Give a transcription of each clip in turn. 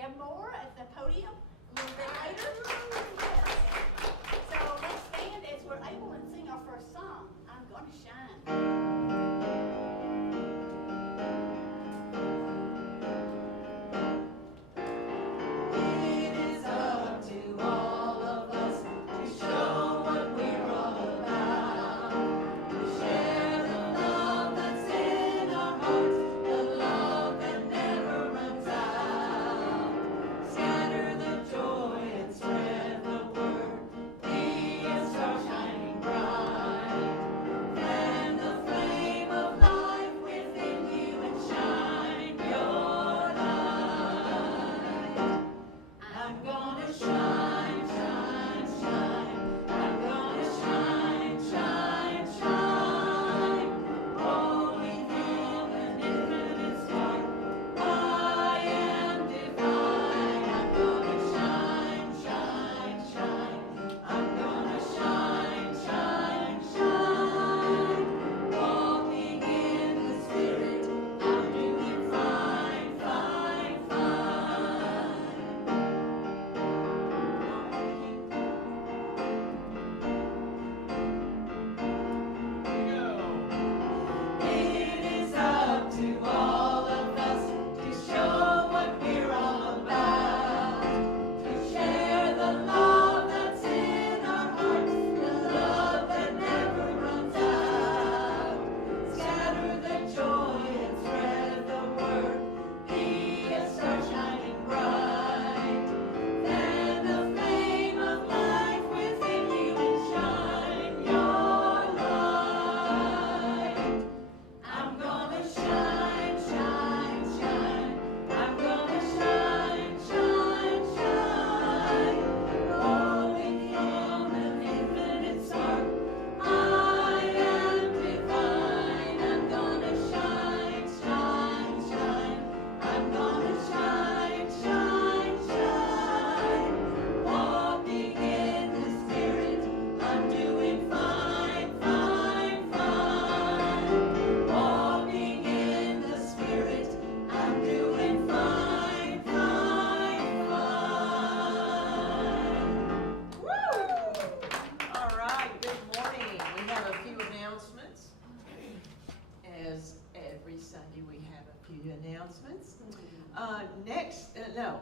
Deb Moore at the podium a little bit later. Yes. So let's stand as we're able and sing our first song, I'm Gonna Shine.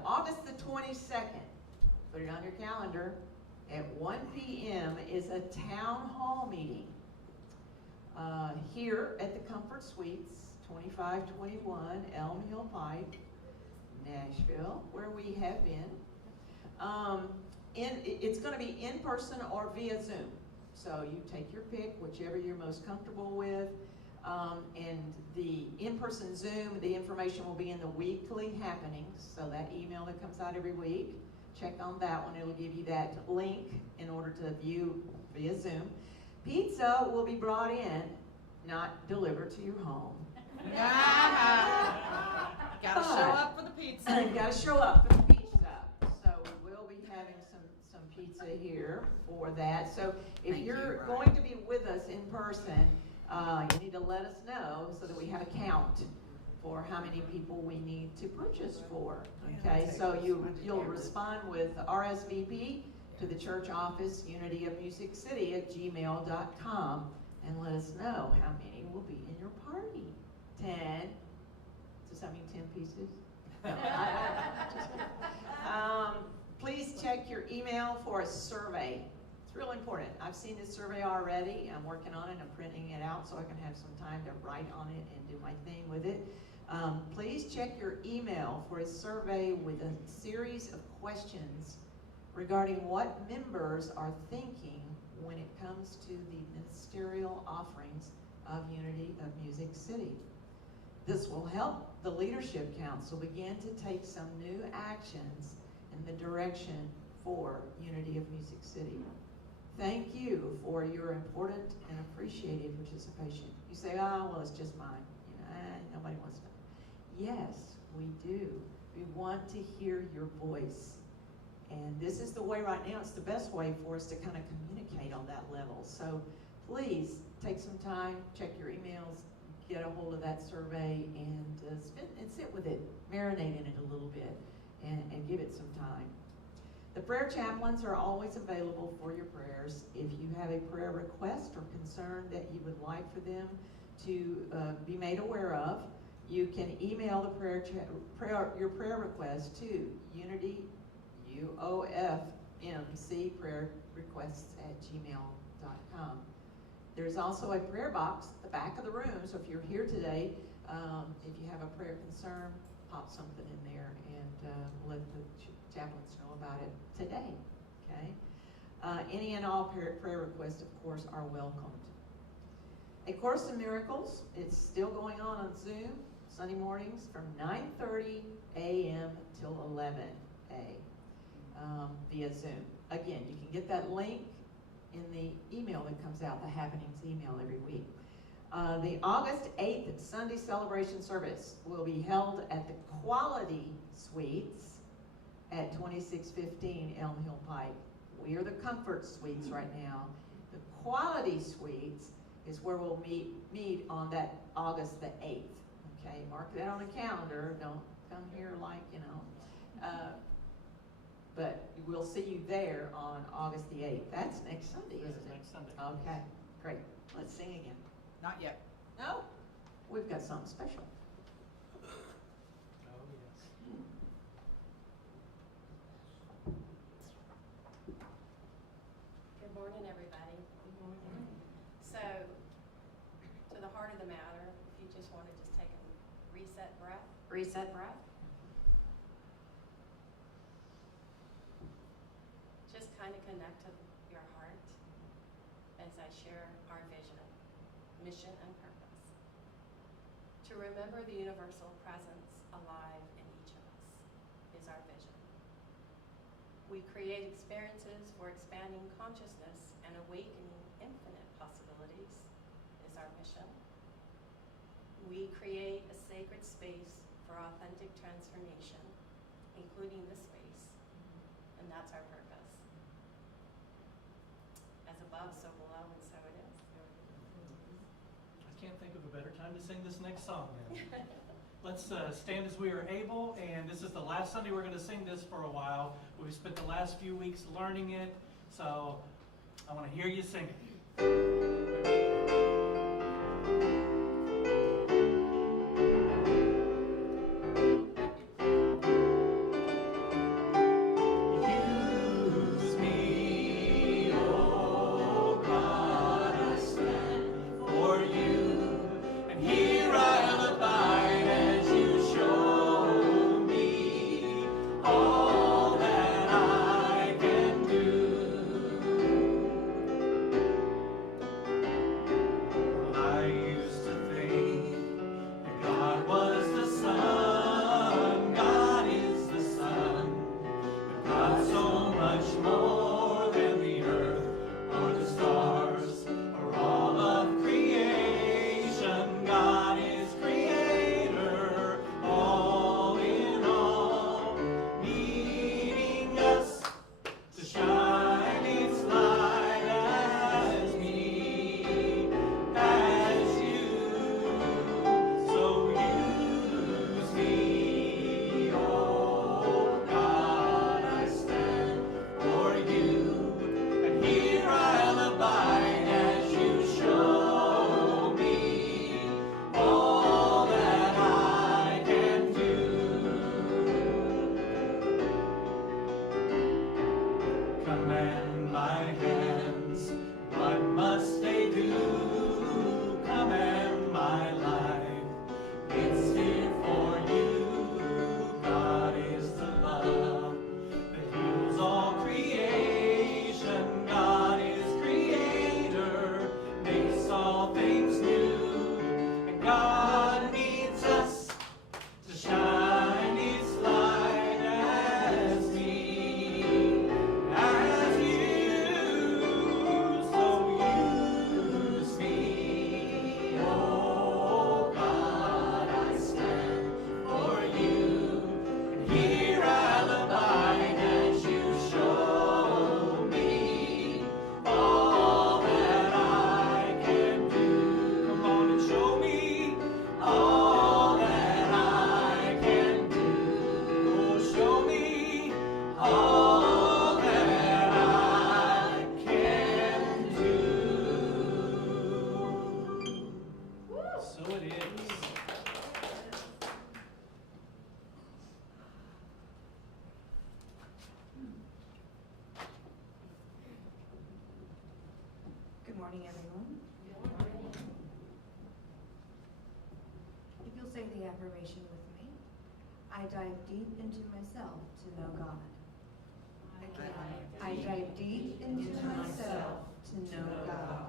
August the 22nd, put it on your calendar, at 1 p.m. is a town hall meeting here at the Comfort Suites, 2521 Elm Hill Pike, Nashville, where we have been. It's going to be in person or via Zoom. So you take your pick, whichever you're most comfortable with. And the in-person Zoom, the information will be in the weekly happenings. So that email that comes out every week, check on that one. It'll give you that link in order to view via Zoom. Pizza will be brought in, not delivered to your home. Gotta show up for the pizza. Gotta show up for the pizza. So we will be having some pizza here for that. So if you're going to be with us in person, you need to let us know so that we have a count for how many people we need to purchase for. Okay, so you'll respond with RSVP to the church office, unityofmusiccity@gmail.com, and let us know how many will be in your party. 10. Does that mean 10 pieces? Please check your email for a survey. It's real important. I've seen this survey already. I'm working on it. I'm printing it out so I can have some time to write on it and do my thing with it. Please check your email for a survey with a series of questions regarding what members are thinking when it comes to the ministerial offerings of Unity of Music City. This will help the Leadership Council begin to take some new actions in the direction for Unity of Music City. Thank you for your important and appreciated participation. You say, oh, well, it's just mine. Nobody wants to know. Yes, we do. We want to hear your voice. And this is the way right now, it's the best way for us to kind of communicate on that level. So please take some time, check your emails, get a hold of that survey, and sit with it, marinate in it a little bit, and give it some time. The prayer chaplains are always available for your prayers. If you have a prayer request or concern that you would like for them to be made aware of, you can email the your prayer request to Unity, UOFMC prayer requests @gmail.com. There's also a prayer box at the back of the room, so if you're here today, if you have a prayer concern, pop something in there and let the chaplains know about it today, okay? Any and all prayer requests, of course, are welcomed. A Course in Miracles, it's still going on Zoom, Sunday mornings from 9:30 a.m. till 11 a.m. Via Zoom. Again, you can get that link in the email that comes out, the Happenings email every week. The August 8th Sunday celebration service will be held at the Quality Suites at 2615 Elm Hill Pike. We are the Comfort Suites right now. The Quality Suites is where we'll meet on that August the 8th. Okay, mark that on the calendar. Don't come here like, but we'll see you there on August the 8th. That's next Sunday, isn't it? Next Sunday. Okay, great. Let's sing again. Not yet. No? We've got something special. Oh, yes. Good morning, everybody. Good morning. So, to the heart of the matter, if you just want to just take a reset breath. Just kind of connect to your heart as I share our vision, mission, and purpose. To remember the universal presence alive in each of us is our vision. We create experiences for expanding consciousness and awakening infinite possibilities is our mission. We create a sacred space for authentic transformation, including this space, and that's our purpose. As above, so below, and so it is. I can't think of a better time to sing this next song then. Let's stand as we are able, and this is the last Sunday we're going to sing this for a while. We've spent the last few weeks learning it, so I want to hear you sing it. So it is. Good morning, everyone. If you'll say the affirmation with me, I dive deep into myself to know God. Again, I dive deep into myself to know God.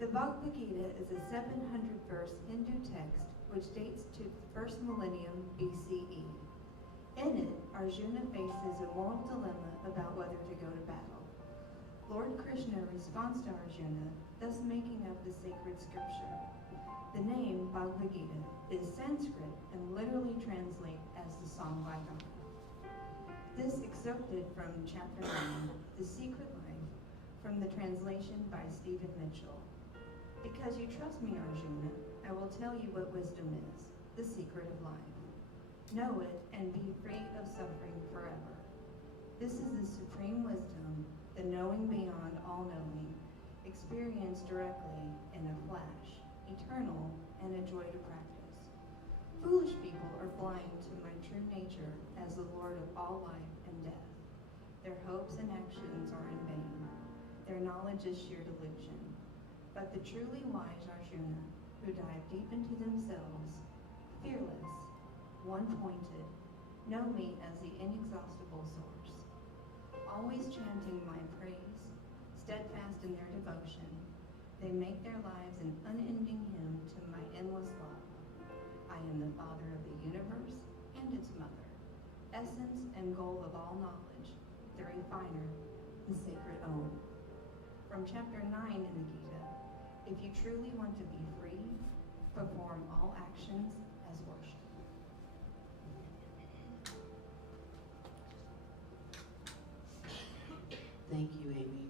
The Bhagavad Gita is a 700-verse Hindu text which dates to the first millennium BCE. In it, Arjuna faces a moral dilemma about whether to go to battle. Lord Krishna responds to Arjuna, thus making up the sacred scripture. The name Bhagavad Gita is Sanskrit and literally translates as the Song by God. This excerpted from chapter 9, The Secret Life, from the translation by Stephen Mitchell. Because you trust me, Arjuna, I will tell you what wisdom is, the secret of life. Know it and be free of suffering forever. This is the supreme wisdom, the knowing beyond all knowing, experienced directly in a flash, eternal and a joy to practice. Foolish people are blind to my true nature as the Lord of all life and death. Their hopes and actions are in vain. Their knowledge is sheer delusion. But the truly wise Arjuna, who dive deep into themselves, fearless, one-pointed, know me as the inexhaustible source. Always chanting my praise, steadfast in their devotion, they make their lives an unending hymn to my endless love. I am the Father of the universe and its mother, essence and goal of all knowledge, the refiner, the sacred Om. From chapter 9 in the Gita, if you truly want to be free, perform all actions as worship. Thank you, Amy.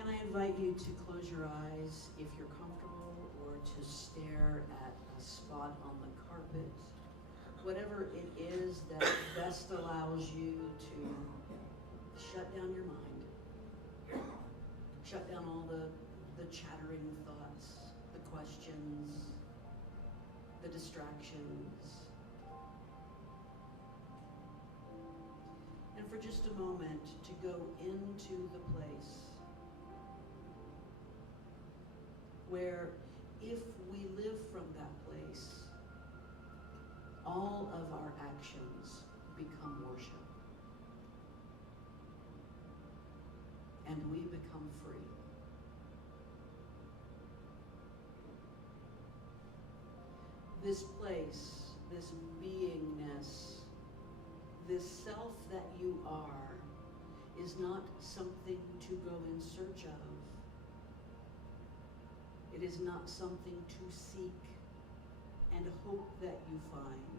And I invite you to close your eyes if you're comfortable, or to stare at a spot on the carpet. Whatever it is that best allows you to shut down your mind. Shut down all the chattering thoughts, the questions, the distractions. And for just a moment to go into the place where, if we live from that place, all of our actions become worship. And we become free. This place, this beingness, this self that you are, is not something to go in search of. It is not something to seek and hope that you find.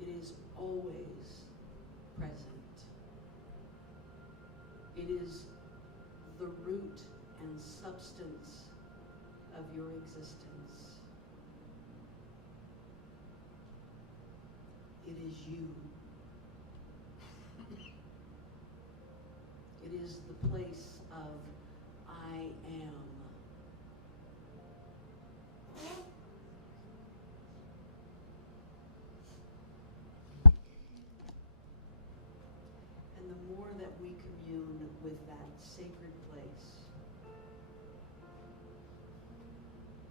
It is always present. It is the root and substance of your existence. It is you. It is the place of I am. And the more that we commune with that sacred place,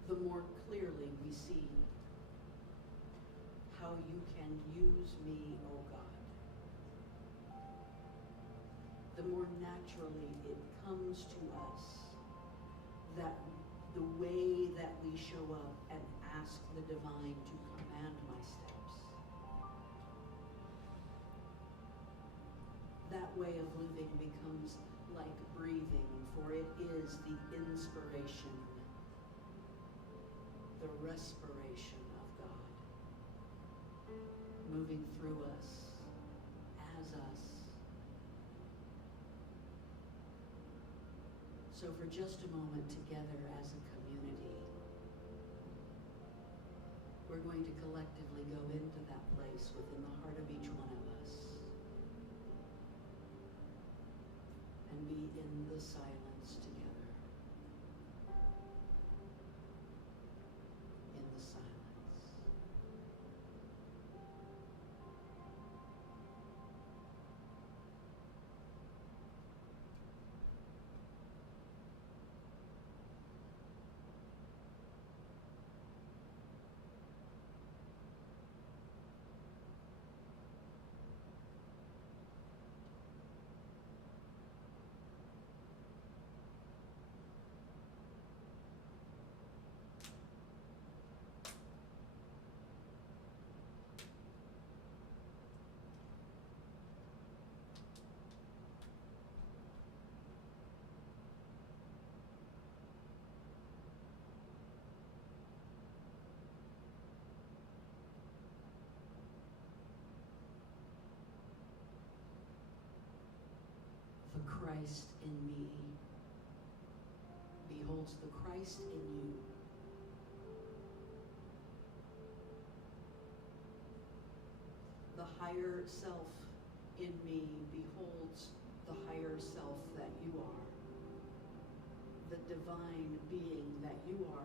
the more clearly we see how you can use me, O God. The more naturally it comes to us that the way that we show up and ask the divine to command my steps, that way of living becomes like breathing, for it is the inspiration, the respiration of God, moving through us, as us. So for just a moment together as a community, we're going to collectively go into that place within the heart of each one of us. be in the silence together. In the silence. The Christ in me beholds the Christ in you. The higher self in me beholds the higher self that you are. The divine being that you are.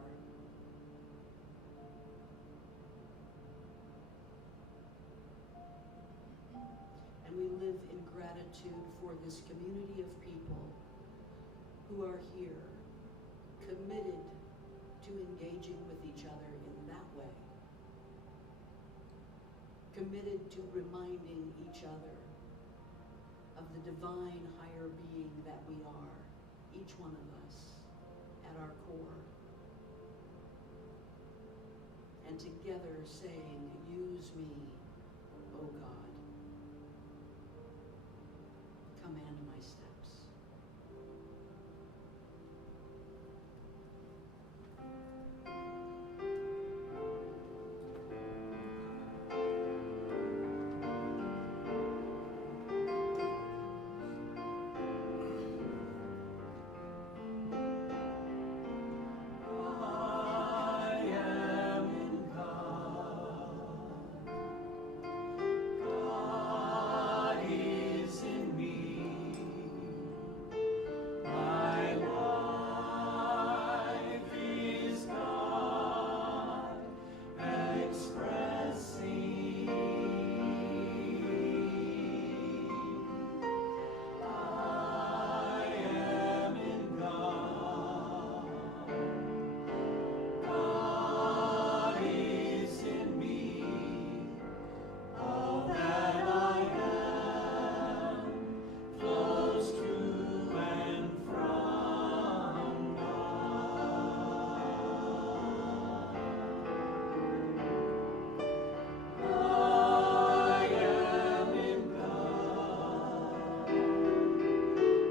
And we live in gratitude for this community of people who are here, committed to engaging with each other in that way, committed to reminding each other of the divine higher being that we are, each one of us, at our core. And together saying, use me, O God. Command my steps. I am in God. God is in me. My life is God expressing. I am in God. God is in me. All that I am flows to and from God. I am in God.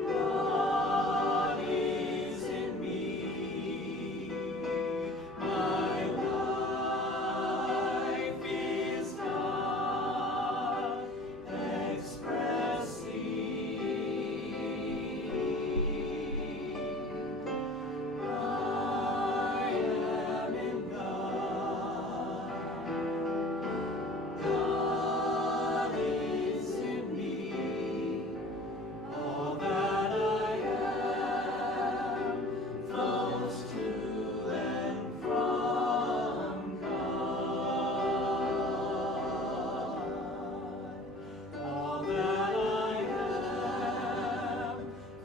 God is in me. My life is God expressing. I am in God. God is in me. All that I am flows to and from God. All that I am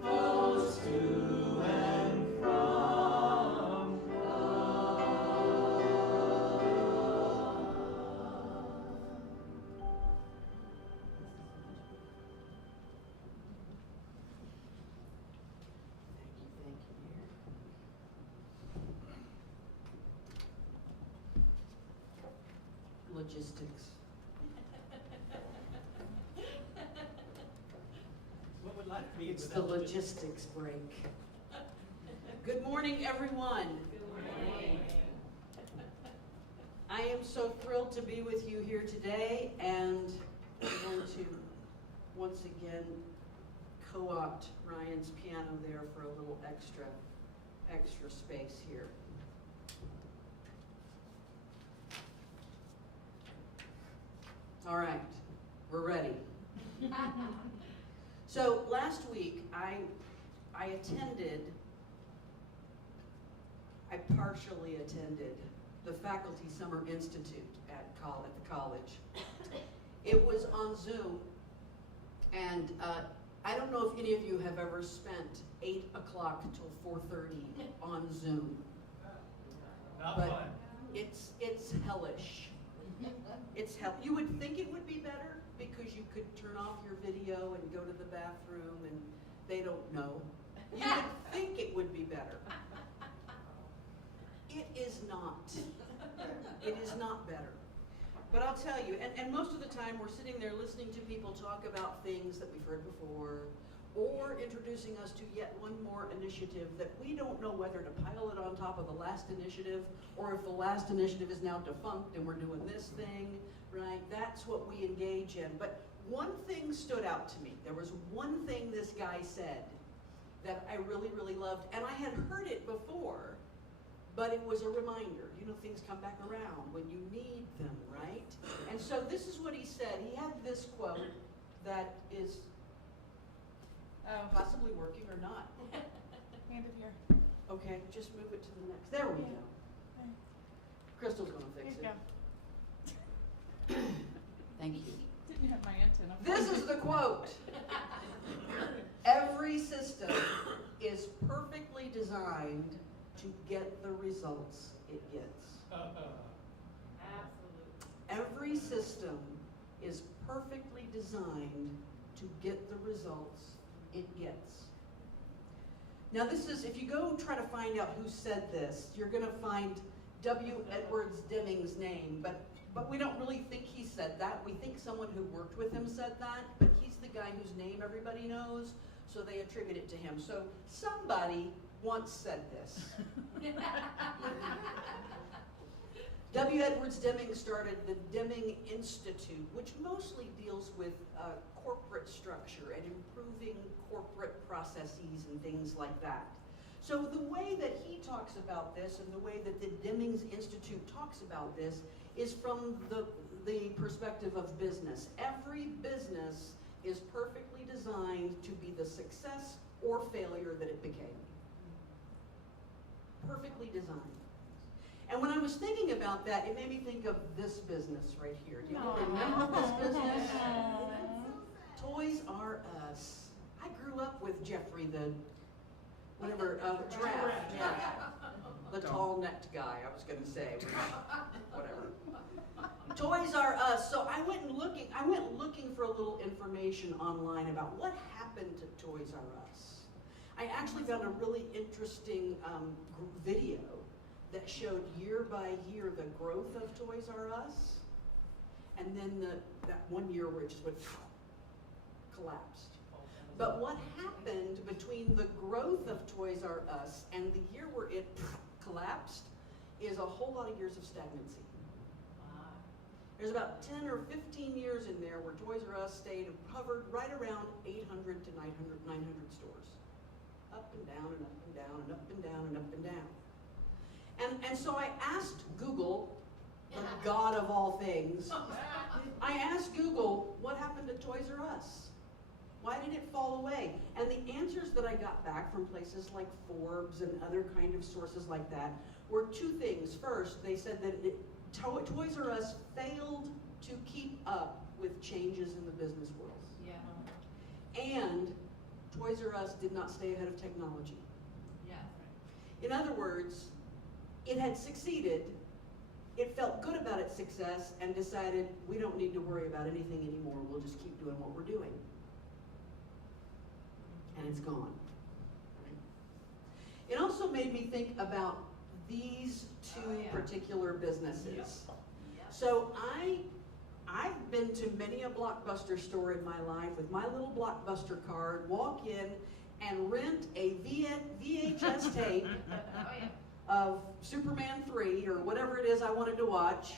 flows to and from God. Thank you, Mayor. Logistics. What would life be It's the without logistics break. Good morning, everyone. I am so thrilled to be with you here today, and I want to once again co-opt Ryan's piano there for a little extra space here. All right, we're ready. So last week I I partially attended the Faculty Summer Institute at the college. It was on Zoom, and I don't know if any of you have ever spent 8 o'clock till 4:30 on Zoom. Not But fun. it's hellish. It's hell. You would think it would be better because you could turn off your video and go to the bathroom, and they don't know. You would think it would be better. It is not. It is not better. But I'll tell you, and most of the time we're sitting there listening to people talk about things that we've heard before, or introducing us to yet one more initiative that we don't know whether to pile it on top of the last initiative, or if the last initiative is now defunct and we're doing this thing, right? That's what we engage in. But one thing stood out to me. There was one thing this guy said that I really, really loved, and I had heard it before, but it was a reminder. You know, things come back around when you need them, right? And so this is what he said. He had this quote that is possibly working or not. Hand it here. Okay, just move it to the next. There we go. Crystal's gonna There fix you it. go. Thank you. Didn't have my antenna. This is the quote. Every system is perfectly designed to get the results it gets. Absolutely. Every system is perfectly designed to get the results it gets. Now this is, if you go try to find out who said this, you're going to find W. Edwards Deming's name, but we don't really think he said that. We think someone who worked with him said that, but he's the guy whose name everybody knows, so they attribute it to him. So somebody once said this. W. Edwards Deming started the Deming Institute, which mostly deals with corporate structure and improving corporate processes and things like that. So the way that he talks about this and the way that the Demings Institute talks about this is from the perspective of business. Every business is perfectly designed to be the success or failure that it became. Perfectly designed. And when I was thinking about that, it made me think of this business right here. Do you remember this business? Toys R Us. I grew up with Jeffrey, the giraffe. Yeah. The tall-necked guy, I was going to say. Whatever. Toys R Us. So I went looking for a little information online about what happened to Toys R Us. I actually found a really interesting video that showed year by year the growth of Toys R Us, and then that one year where it just went collapsed. But what happened between the growth of Toys R Us and the year where it collapsed is a whole lot of years of stagnancy. There's about 10 or 15 years in there where Toys R Us stayed and hovered right around 800 to 900 stores. Up and down and up and down and up and down and up and down. And so I asked Google, the god of all things, I asked Google, what happened to Toys R Us? Why did it fall away? And the answers that I got back from places like Forbes and other kind of sources like that were two things. First, they said that Toys R Us failed to keep up with changes in the business world. Yeah. And Toys R Us did not stay ahead of technology. Yeah. In other words, it had succeeded, it felt good about its success, and decided we don't need to worry about anything anymore, we'll just keep doing what we're doing. And it's gone. It also made me think about these two particular businesses. So I've been to many a Blockbuster store in my life with my little Blockbuster card, walk in and rent a VHS tape of Superman 3 or whatever it is I wanted to watch,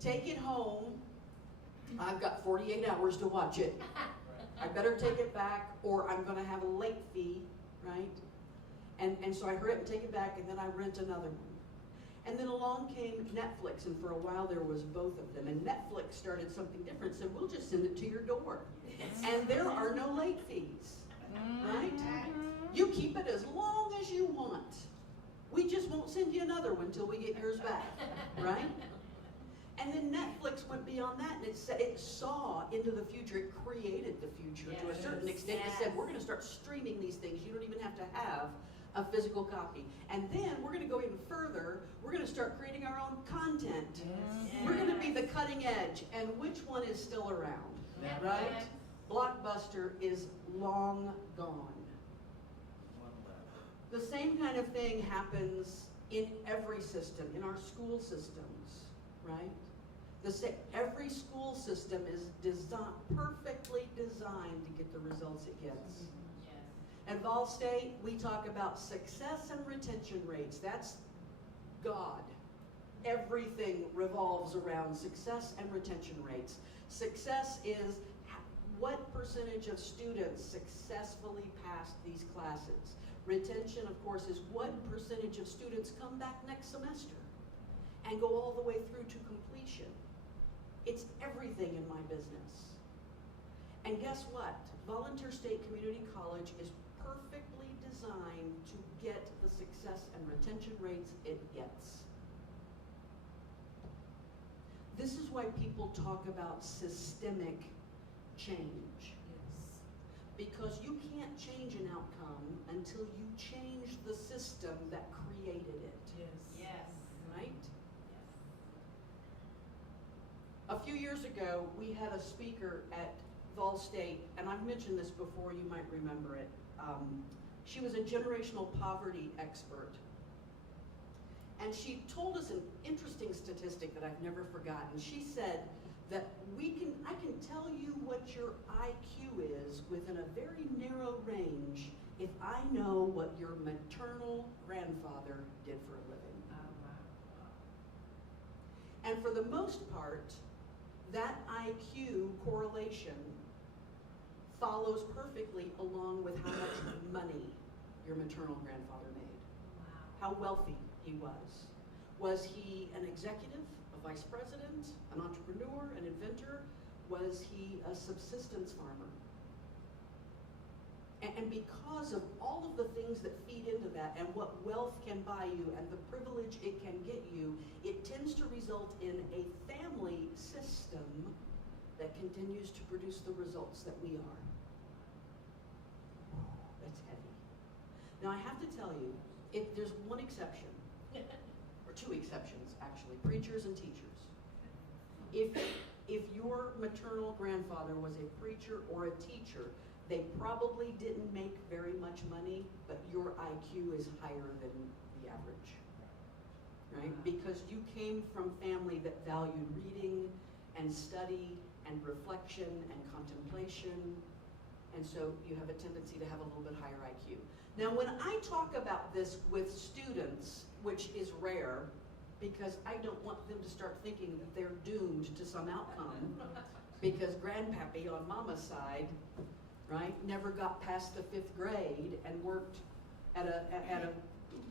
take it home. I've got 48 hours to watch it. I better take it back or I'm going to have a late fee, right? And so I hurry up and take it back, and then I rent another one. And then along came Netflix, and for a while there was both of them. And Netflix started something different, said we'll just send it to your door. And there are no late fees, right? can keep it as long as you want. We just won't send you another one till we get yours back, right? And then Netflix went beyond that, and it saw into the future. It created the future to a certain extent. It said, we're going to start streaming these things. You don't even have to have a physical copy. And then we're going to go even further. We're going to start creating our own content. Yes. We're going to be the cutting edge. And which one is still around, right? Blockbuster is long gone. The same kind of thing happens in every system, in our school systems, right? Every school system is perfectly designed to get the results it gets. At Vol State, we talk about success and retention rates. That's God. Everything revolves around success and retention rates. Success is what percentage of students successfully passed these classes. Retention, of course, is what percentage of students come back next semester and go all the way through to completion. It's everything in my business. And guess what? Volunteer State Community College is perfectly designed to get the success and retention rates it gets. This is why people talk about systemic change. Because you can't change an outcome until you change the system that created it. Right? A few years ago, we had a speaker at Vol State, and I've mentioned this before, you might remember it. She was a generational poverty expert. And she told us an interesting statistic that I've never forgotten. She said that I can tell you what your IQ is within a very narrow range if I know what your maternal grandfather did for a living. And for the most part, that IQ correlation follows perfectly along with how much money your maternal grandfather made. How wealthy he was. Was he an executive, a vice president, an entrepreneur, an inventor? Was he a subsistence farmer? And because of all of the things that feed into that and what wealth can buy you and the privilege it can get you, it tends to result in a family system that continues to produce the results that we are. That's heavy. Now I have to tell you, if there's one exception, or two exceptions actually, preachers and teachers. If your maternal grandfather was a preacher or a teacher, they probably didn't make very much money, but your IQ is higher than the average, right? Because you came from family that valued reading and study and reflection and contemplation, and so you have a tendency to have a little bit higher IQ. Now, when I talk about this with students, which is rare, because I don't want them to start thinking that they're doomed to some outcome, because Grandpappy on Mama's side, right, never got past the 5th grade and worked at a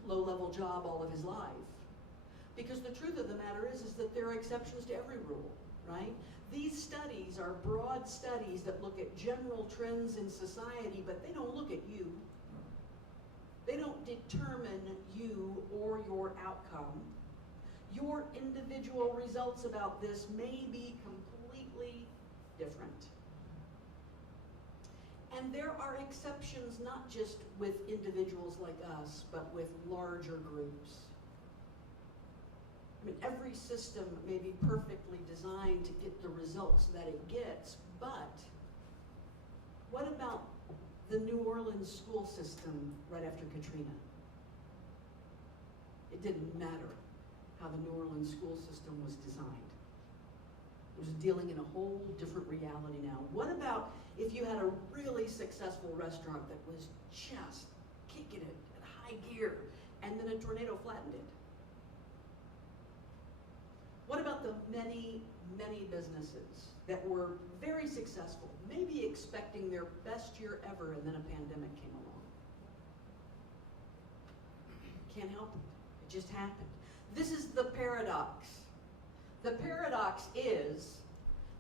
low-level job all of his life. Because the truth of the matter is that there are exceptions to every rule, right? These studies are broad studies that look at general trends in society, but they don't look at you. They don't determine you or your outcome. Your individual results about this may be completely different. And there are exceptions not just with individuals like us, but with larger groups. I mean, every system may be perfectly designed to get the results that it gets, but what about the New Orleans school system right after Katrina? It didn't matter how the New Orleans school system was designed. It was dealing in a whole different reality now. What about if you had a really successful restaurant that was just kicking it at high gear, and then a tornado flattened it? What about the many, many businesses that were very successful, maybe expecting their best year ever, and then a pandemic came along? Can't help it. It just happened. This is the paradox. The paradox is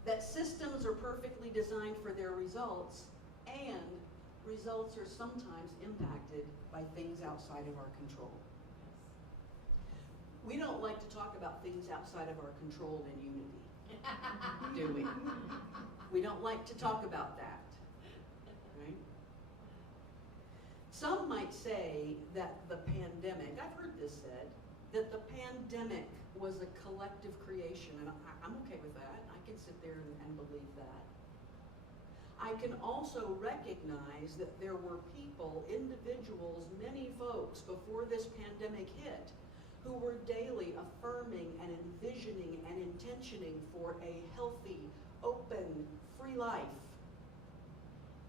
that systems are perfectly designed for their results, and results are sometimes impacted by things outside of our control. We don't like to talk about things outside of our control in unity, do we? We don't like to talk about that, right? Some might say that the pandemic, I've heard this said, that the pandemic was a collective creation, and I'm okay with that. I can sit there and believe that. I can also recognize that there were people, individuals, many folks before this pandemic hit who were daily affirming and envisioning and intentioning for a healthy, open, free life.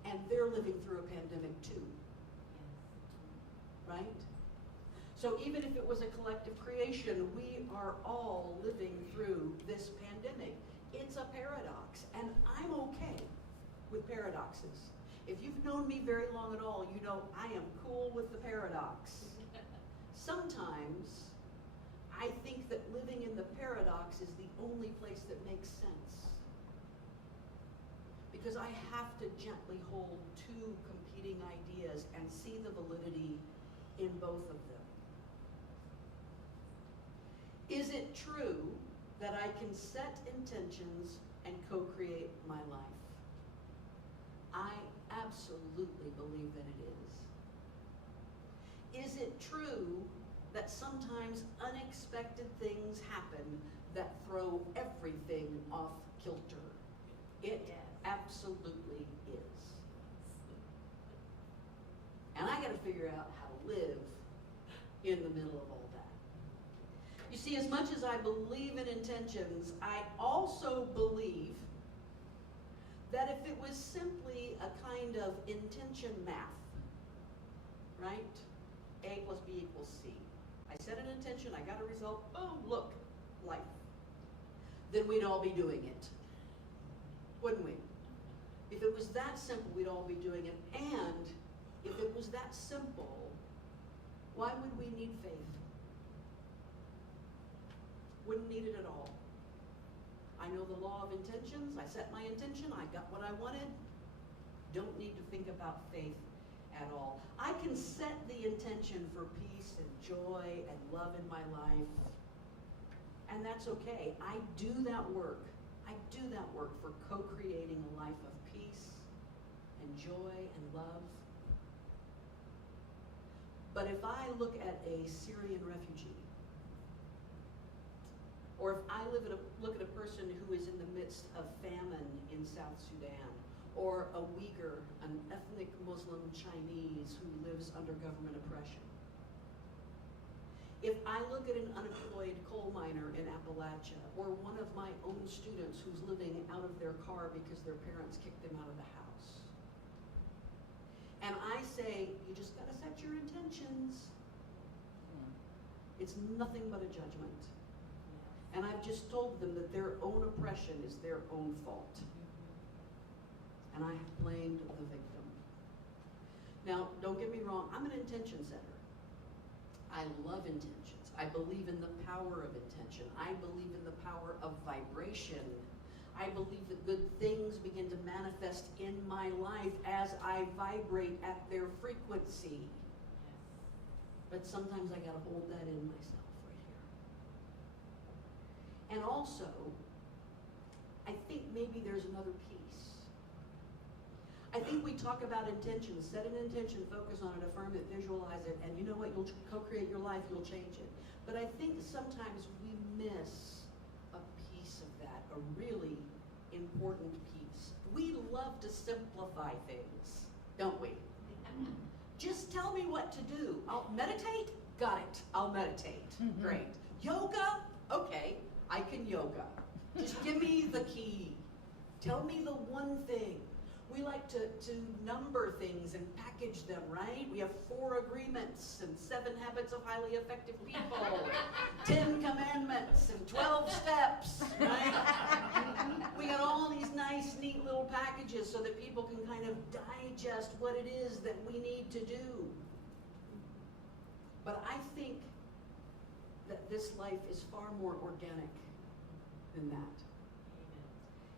And they're living through a pandemic too. Right? So even if it was a collective creation, we are all living through this pandemic. It's a paradox, and I'm okay with paradoxes. If you've known me very long at all, you know I am cool with the paradox. Sometimes I think that living in the paradox is the only place that makes sense. Because I have to gently hold two competing ideas and see the validity in both of them. Is it true that I can set intentions and co-create my life? I absolutely believe that it is. Is it true that sometimes unexpected things happen that throw everything off kilter? It absolutely is. And I gotta figure out how to live in the middle of all that. You see, as much as I believe in intentions, I also believe that if it was simply a kind of intention math, right? A plus B equals C. I set an intention, I got a result, boom, look, life. Then we'd all be doing it, wouldn't we? If it was that simple, we'd all be doing it. And if it was that simple, why would we need faith? Wouldn't need it at all. I know the law of intentions. I set my intention. I got what I wanted. Don't need to think about faith at all. I can set the intention for peace and joy and love in my life, and that's okay. I do that work. I do that work for co-creating a life of peace and joy and love. But if I look at a Syrian refugee, or if I look at a person who is in the midst of famine in South Sudan, or a Uyghur, an ethnic Muslim Chinese who lives under government oppression, if I look at an unemployed coal miner in Appalachia, or one of my own students who's living out of their car because their parents kicked them out of the house, and I say, you just gotta set your intentions, it's nothing but a judgment. And I've just told them that their own oppression is their own fault. And I have blamed the victim. Now, don't get me wrong, I'm an intention setter. I love intentions. I believe in the power of intention. I believe in the power of vibration. I believe that good things begin to manifest in my life as I vibrate at their frequency. But sometimes I gotta hold that in myself. And also, I think maybe there's another piece. I think we talk about intentions, set an intention, focus on it, affirm it, visualize it, and you know what, you'll co-create your life, you'll change it. But I think sometimes we miss a piece of that, a really important piece. We love to simplify things, don't we? Just tell me what to do. I'll meditate? Got it, I'll meditate. Great. Yoga? Okay. I can yoga. Just give me the key. Tell me the one thing. We like to number things and package them, right? We have 4 agreements and 7 habits of highly effective people, 10 commandments and 12 steps, right? We got all these nice, neat little packages so that people can kind of digest what it is that we need to do. But I think that this life is far more organic than that.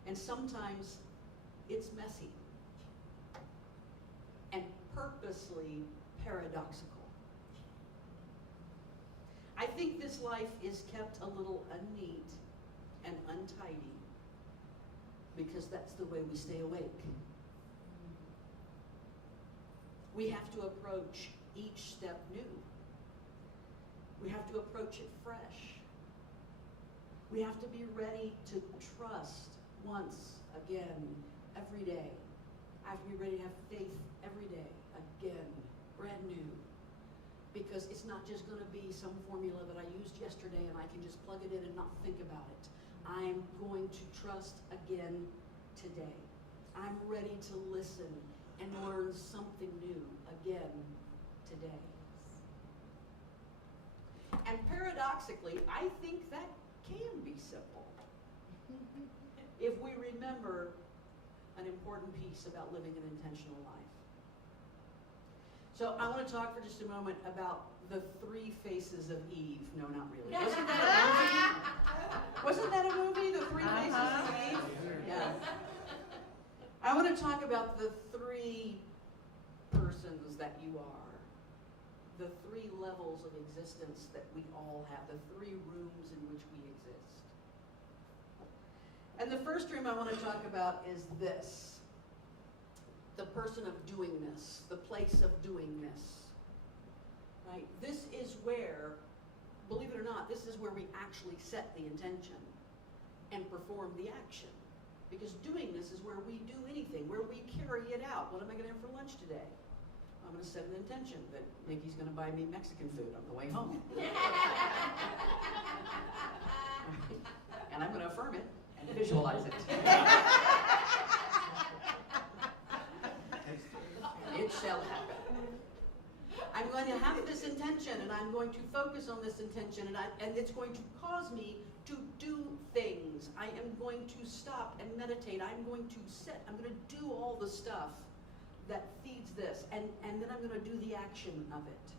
And sometimes it's messy. And purposely paradoxical. I think this life is kept a little unneat and untidy because that's the way we stay awake. We have to approach each step new. We have to approach it fresh. We have to be ready to trust once, again, every day. I have to be ready to have faith every day, again, brand new. Because it's not just going to be some formula that I used yesterday and I can just plug it in and not think about it. I'm going to trust again today. I'm ready to listen and learn something new again today. And paradoxically, I think that can be simple if we remember an important piece about living an intentional life. So I want to talk for just a moment about the 3 faces of Eve. No, not really. Wasn't that a movie? Wasn't that a movie, The 3 Faces of Eve? Yeah. I want to talk about the 3 persons that you are. The 3 levels of existence that we all have. The 3 rooms in which we exist. And the first room I want to talk about is this. The person of doingness, the place of doingness, right? This is where, believe it or not, this is where we actually set the intention and perform the action. Because doingness is where we do anything, where we carry it out. What am I going to have for lunch today? I'm going to set an intention that Nikki's going to buy me Mexican food on the way home. And I'm going to affirm it and visualize it. It shall happen. I'm going to have this intention, and I'm going to focus on this intention, and it's going to cause me to do things. I am going to stop and meditate. I'm going to do all the stuff that feeds this, and then I'm going to do the action of it.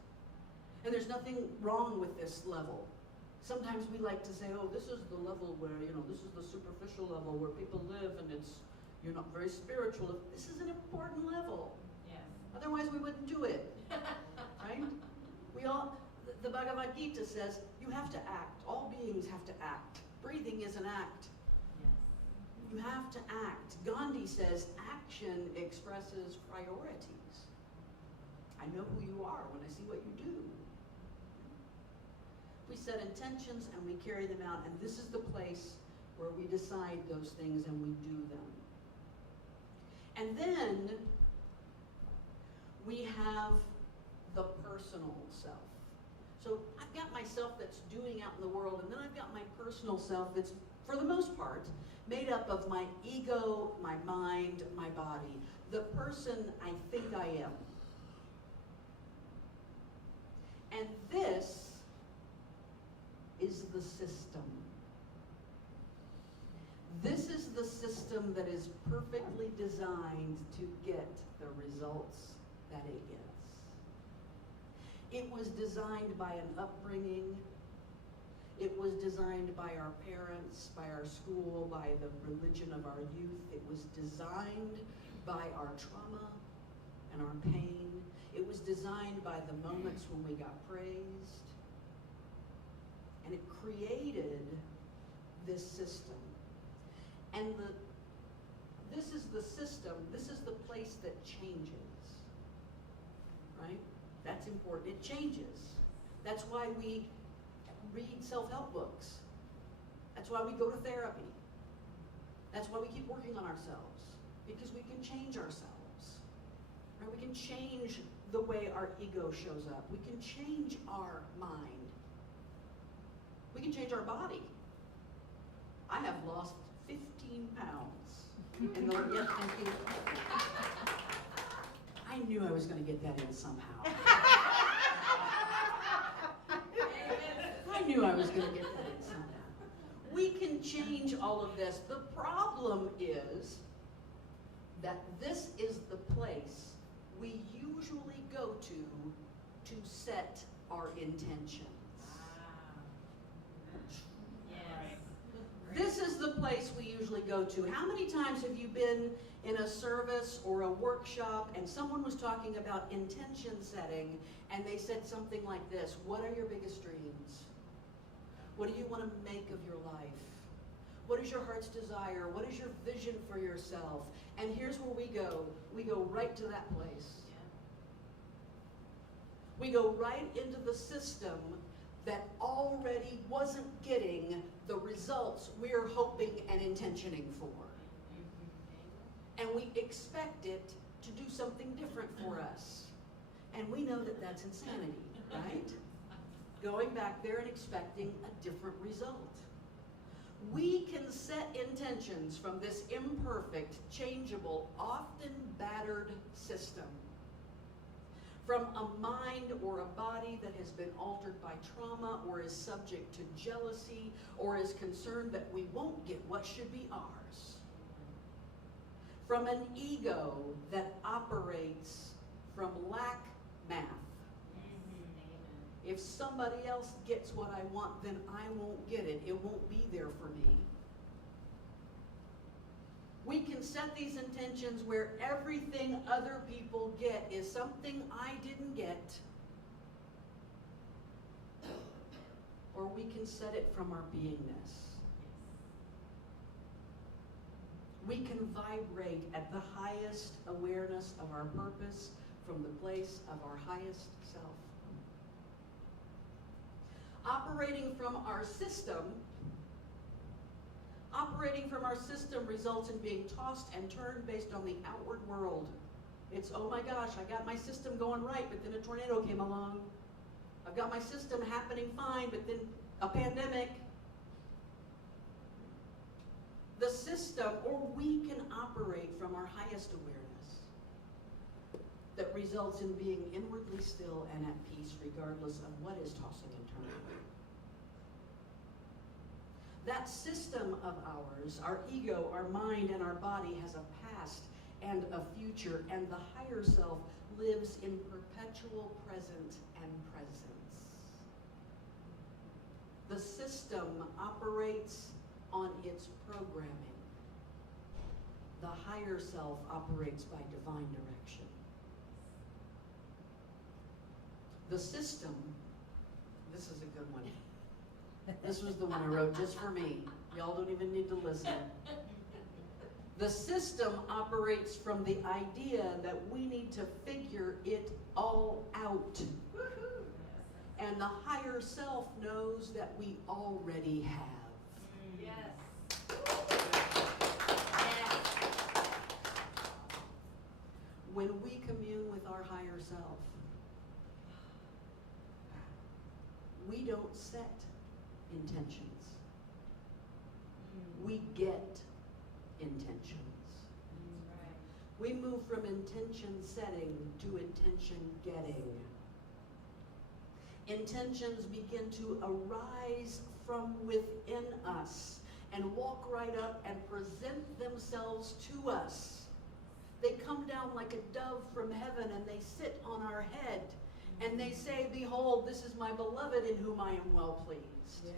And there's nothing wrong with this level. Sometimes we like to say, oh, this is the level where, this is the superficial level where people live, and you're not very spiritual. This is an important level. Otherwise, we wouldn't do it, right? The Bhagavad Gita says, you have to act. All beings have to act. Breathing is an act. You have to act. Gandhi says, action expresses priorities. I know who you are when I see what you do. We set intentions and we carry them out, and this is the place where we decide those things and we do them. And then we have the personal self. So I've got myself that's doing out in the world, and then I've got my personal self that's, for the most part, made up of my ego, my mind, my body, the person I think I am. And this is the system. This is the system that is perfectly designed to get the results that it gets. It was designed by an upbringing. It was designed by our parents, by our school, by the religion of our youth. It was designed by our trauma and our pain. It was designed by the moments when we got praised. And it created this system. And this is the system, this is the place that changes, right? That's important. It changes. That's why we read self-help books. That's why we go to therapy. That's why we keep working on ourselves, because we can change ourselves. Right? We can change the way our ego shows up. We can change our mind. We can change our body. I have lost 15 pounds in the thank you. I knew I was going to get that in somehow. I knew I was going to get that in somehow. We can change all of this. The problem is that this is the place we usually go to set our intentions. This is the place we usually usually go to. How many times have you been in a service or a workshop and someone was talking about intention setting and they said something like this: what are your biggest dreams? What do you want to make of your life? What is your heart's desire? What is your vision for yourself? And here's where we go. We go right to that place. We go right into the system that already wasn't getting the results we're hoping and intentioning for. And we expect it to do something different for us. And we know that that's insanity, right? Going back there and expecting a different result. We can set intentions from this imperfect, changeable, often battered system. From a mind or a body that has been altered by trauma or is subject to jealousy or is concerned that we won't get what should be ours. From an ego that operates from lack math. If somebody else gets what I want, then I won't get it. It won't be there for me. We can set these intentions where everything other people get is something I didn't get. Or we can set it from our beingness. We can vibrate at the highest awareness of our purpose from the place of our highest self. Operating from our system results in being tossed and turned based on the outward world. It's, oh my gosh, I got my system going right, but then a tornado came along. I've got my system happening fine, but then a pandemic. The system, or we can operate from our highest awareness that results in being inwardly still and at peace regardless of what is tossing and turning. That system of ours, our ego, our mind, and our body has a past and a future, and the higher self lives in perpetual present and presence. The system operates on its programming. The higher self operates by divine direction. The system, this is a good one. This was the one I wrote just for me. Y'all don't even need to listen. The system operates from the idea that we need to figure it all out. And the higher self knows that we already have. Yes. When we commune with our higher self, we don't set intentions. We get intentions. We move from intention setting to intention getting. Intentions begin to arise from within us and walk right up and present themselves to us. They come down like a dove from heaven and they sit on our head and they say, behold, this is my beloved in whom I am well pleased. Yes.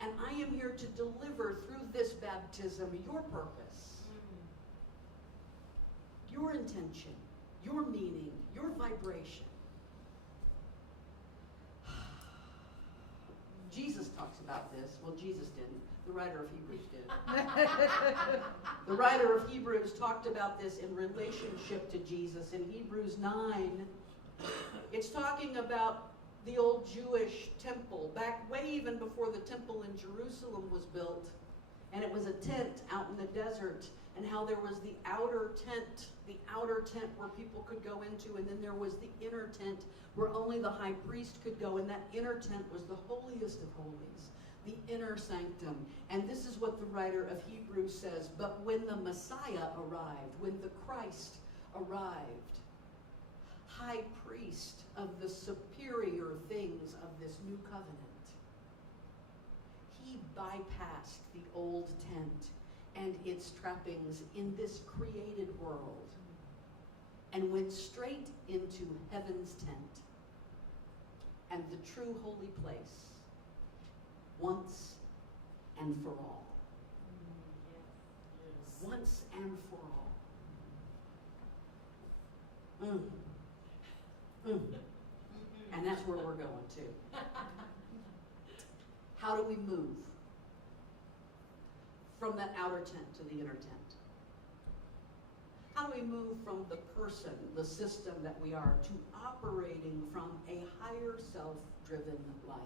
And I am here to deliver through this baptism your purpose, your intention, your meaning, your vibration. Jesus talks about this. Well, Jesus didn't. The writer of Hebrews did. The writer of Hebrews talked about this in relationship to Jesus. In Hebrews 9, it's talking about the old Jewish temple, back way even before the temple in Jerusalem was built. And it was a tent out in the desert, and how there was the outer tent where people could go into, and then there was the inner tent where only the high priest could go, and that inner tent was the holiest of holies, the inner sanctum. And this is what the writer of Hebrews says: but when the Messiah arrived, when the Christ arrived, high priest of the superior things of this new covenant, he bypassed the old tent and its trappings in this created world and went straight into heaven's tent and the true holy place once and for all. once and for all. And that's where we're going to. How do we move from that outer tent to the inner tent? How do we move from the person, the system that we are, to operating from a higher self-driven life?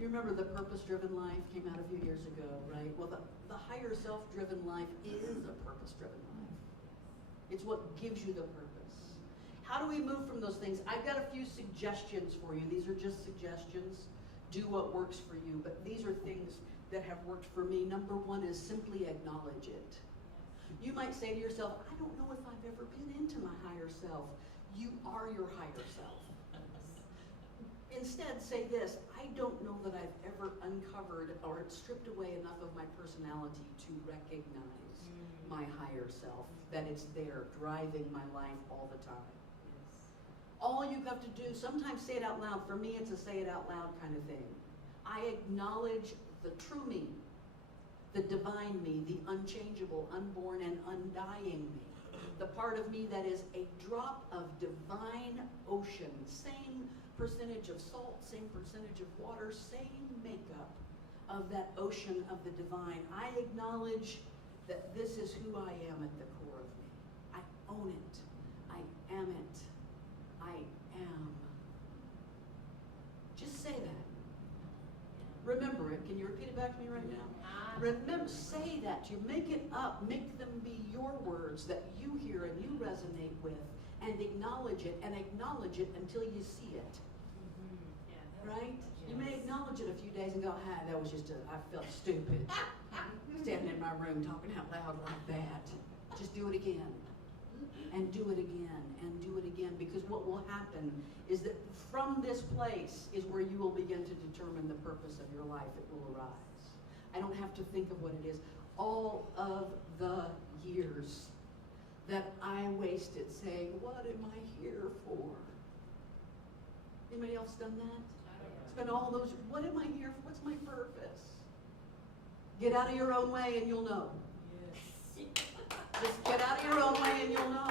You remember the purpose-driven life came out a few years ago, right? Well, the higher self-driven life is a purpose-driven life. It's what gives you the purpose. How do we move from those things? I've got a few suggestions for you. These are just suggestions. Do what works for you. But these are things that have worked for me. Number one is simply acknowledge it. You might say to yourself, I don't know if I've ever been into my higher self. You are your higher self. Instead, say this, I don't know that I've ever uncovered or stripped away enough of my personality to recognize my higher self, that it's there driving my life all the time. All you have to do, sometimes say it out loud. For me, it's a say it out loud kind of thing. I acknowledge the true me, the divine me, the unchangeable, unborn, and undying me. The part of me that is a drop of divine ocean, same percentage of salt, same percentage of water, same makeup of that ocean of the divine. I acknowledge that this is who I am at the core of me. I own it. I am it. I am. Just say that. Remember it. Can you repeat it back to me right now? Remember, say that. You make it up. Make them be your words that you hear and you resonate with, and acknowledge it until you see it. Right? You may acknowledge it a few days and go, that was just I felt stupid. Standing in my room talking out loud like that. Just do it again. And do it again. And do it again. Because what will happen is that from this place is where you will begin to determine the purpose of your life. It will arise. I don't have to think of what it is. All of the years that I wasted saying, what am I here for? Anybody else done that? Spend all those, what am I here for? What's my purpose? Get out of your own way and you'll know. Yes. Just get out of your own way and you'll know.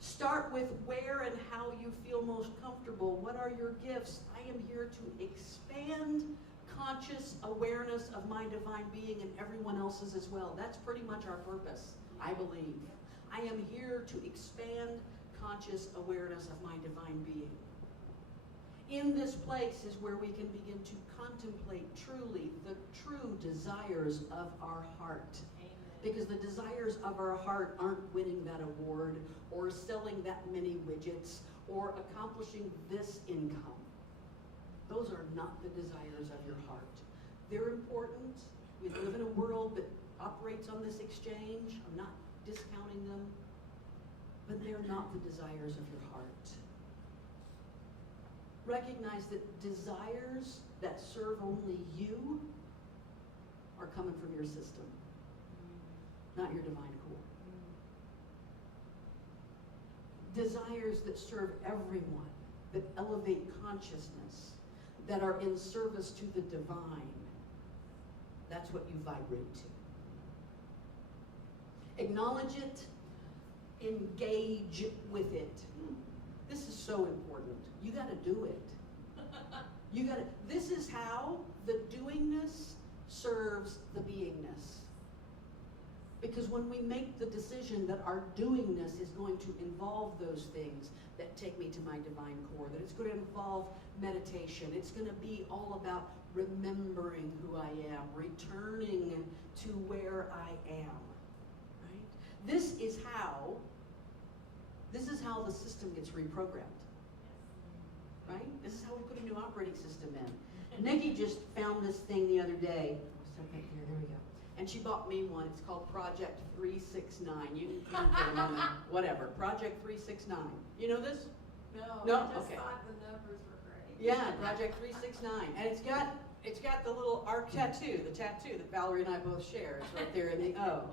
Start with where and how you feel most comfortable. What are your gifts? I am here to expand conscious awareness of my divine being and everyone else's as well. That's pretty much our purpose, I believe. I am here to expand conscious awareness of my divine being. In this place is where we can begin to contemplate truly the true desires of our heart. Because the desires of our heart aren't winning that award or selling that many widgets or accomplishing this income. Those are not the desires of your heart. They're important. We live in a world that operates on this exchange. I'm not discounting them, but they're not the desires of your heart. Recognize that desires that serve only you are coming from your system, not your divine core. Desires that serve everyone, that elevate consciousness, that are in service to the divine, that's what you vibrate to. Acknowledge it, engage with it. This is so important. You got to do it. This is how the doingness serves the beingness. Because when we make the decision that our doingness is going to involve those things that take me to my divine core, that it's going to involve meditation, it's going to be all about remembering who I am, returning to where I am. Right? This is how the system gets reprogrammed. Right? This is how we put a new operating system in. Nikki just found this thing the other day. There we go. And she bought me one. It's called Project 369. You can get it on there. Whatever. Project 369. You know this? No? I just Okay. thought the numbers were great. Yeah, Project 369. And it's got the little arc tattoo, the tattoo that Valerie and I both share. It's right there in the O.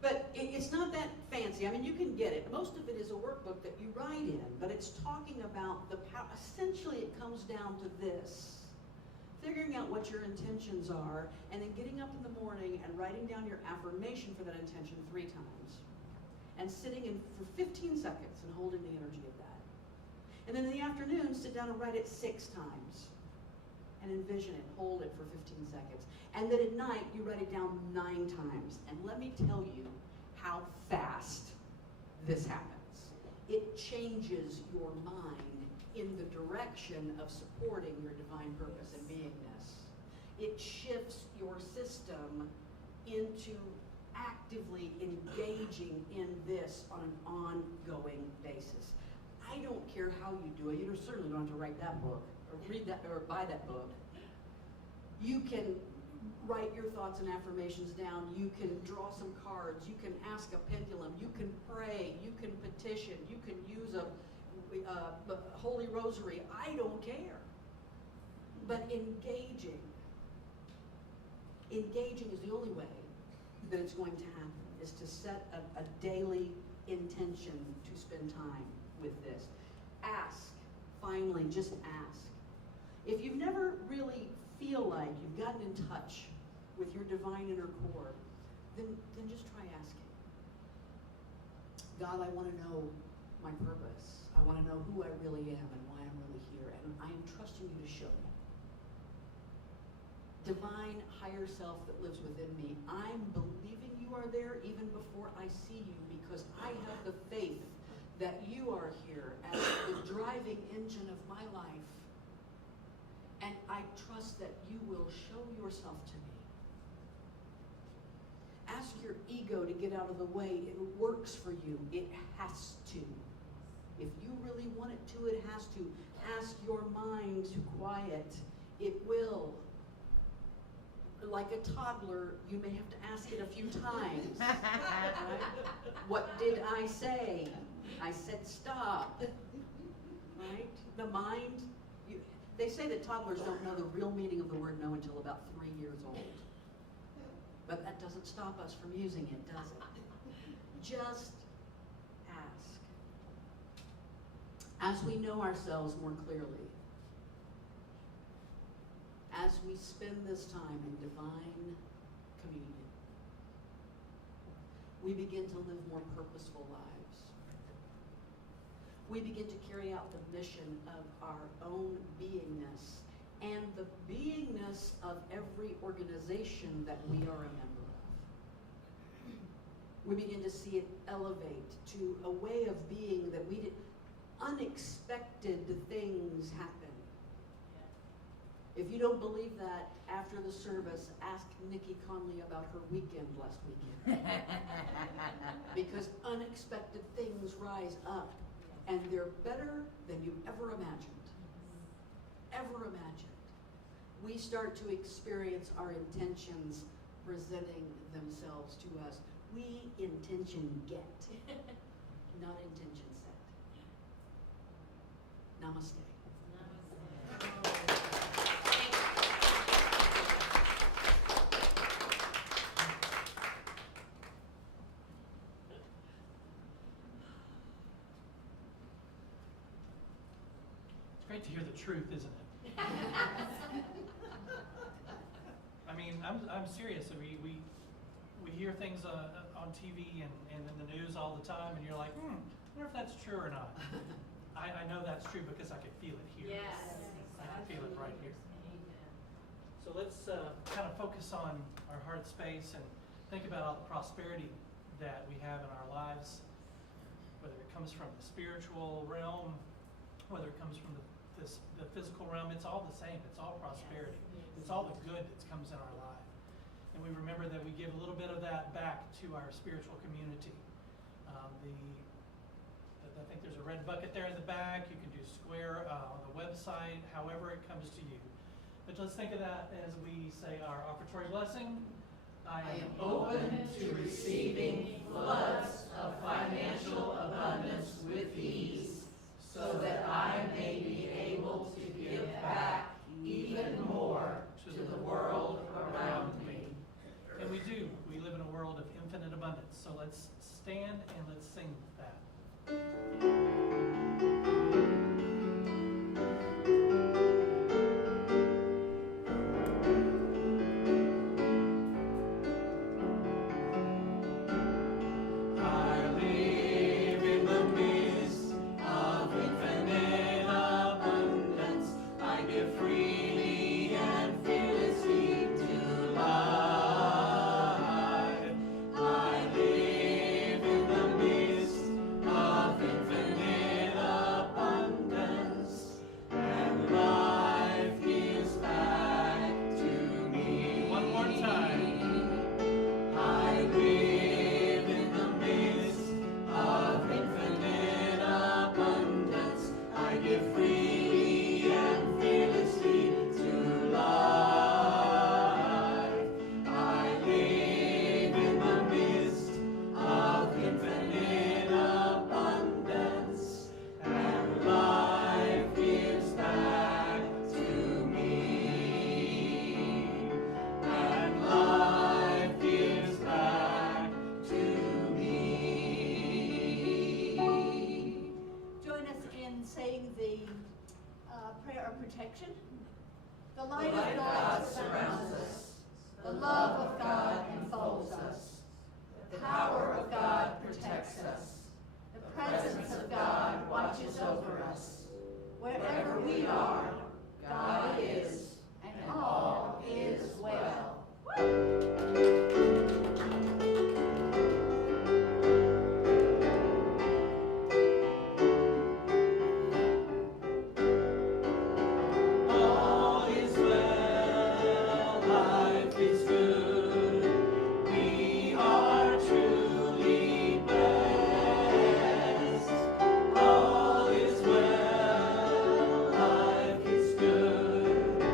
But it's not that fancy. I mean, you can get it. Most of it is a workbook that you write in, but it's talking about the power. Essentially, it comes down to this. figuring out what your intentions are, and then getting up in the morning and writing down your affirmation for that intention 3 times, and sitting in for 15 seconds and holding the energy of that. And then in the afternoon, sit down and write it 6 times, and envision it, hold it for 15 seconds. And then at night, you write it down 9 times. And let me tell you how fast this happens. It changes your mind in the direction of supporting your divine purpose and beingness. It shifts your system into actively engaging in this on an ongoing basis. I don't care how you do it. You certainly don't have to write that book or read that or buy that book. You can write your thoughts and affirmations down. You can draw some cards. You can ask a pendulum. You can pray. You can petition. You can use a holy rosary. I don't care. But engaging is the only way that it's going to happen, is to set a daily intention to spend time with this. Ask, finally, just ask. If you've never really feel like you've gotten in touch with your divine inner core, then just try asking. God, I want to know my purpose. I want to know who I really am and why I'm really here, and I am trusting you to show me. Divine higher self that lives within me, I'm believing you are there even before I see you, because I have the faith that you are here as the driving engine of my life. And I trust that you will show yourself to me. Ask your ego to get out of the way. It works for you. It has to. If you really want it to, it has to. Ask your mind to quiet. It will. Like a toddler, you may have to ask it a few times. Right? What did I say? I said stop. Right? The mind. They say that toddlers don't know the real meaning of the word no until about 3 years old. But that doesn't stop us from using it, does it? Just ask. As we know ourselves more clearly, as we spend this time in divine communion, we begin to live more purposeful lives. We begin to carry out the mission of our own beingness and the beingness of every organization that we are a member of. We begin to see it elevate to a way of being that we did. Unexpected things happen. If you don't believe that, after the service, ask Nikki Conley about her weekend last weekend. Because unexpected things rise up. And they're better than you ever imagined. Ever imagined. We start to experience our intentions presenting themselves to us. We intention get, not intention set. Namaste. Great to hear the truth, isn't it? I mean, I'm serious. We hear things on TV and in the news all the time, and you're like, I wonder if that's true or not. I know that's true because I can feel it here. Yes. I can feel it right here. So let's kind of focus on our heart space and think about all the prosperity that we have in our lives, whether it comes from the spiritual realm, whether it comes from the physical realm. It's all the same. It's all prosperity. It's all the good that comes in our life. And we remember that we give a little bit of that back to our spiritual community. I think there's a red bucket there in the back. You can do square on the website, however it comes to you. But let's think of that as we say our offertory blessing. I am open to receiving floods of financial abundance with ease, so that I may be able to give back even more to the world around me. And we do. We live in a world of infinite abundance. So let's stand and let's sing that. prayer of protection. The light of God surrounds us. The love of God enfolds us. The power of God protects us. The presence of God watches over us. Wherever we are, God is, and all is well. All is well, life is good. We are truly blessed. All is well, life is good.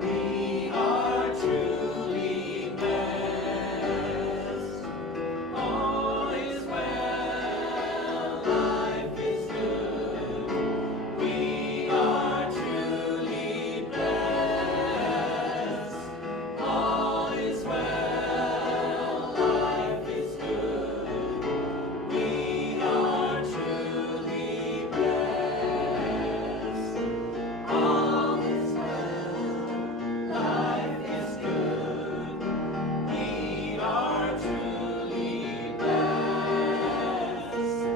We are truly blessed. All is well, life is good. We are truly blessed. All is well, life is good. We are truly blessed. All is well, life is good. We are truly blessed.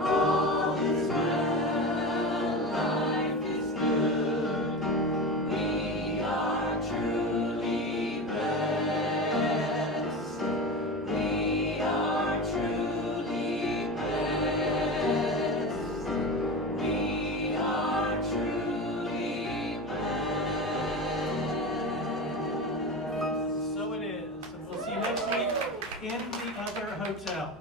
All is well, life is good. We are truly blessed. We are truly blessed. We are truly blessed. So it is, and we'll see you next week in the other hotel.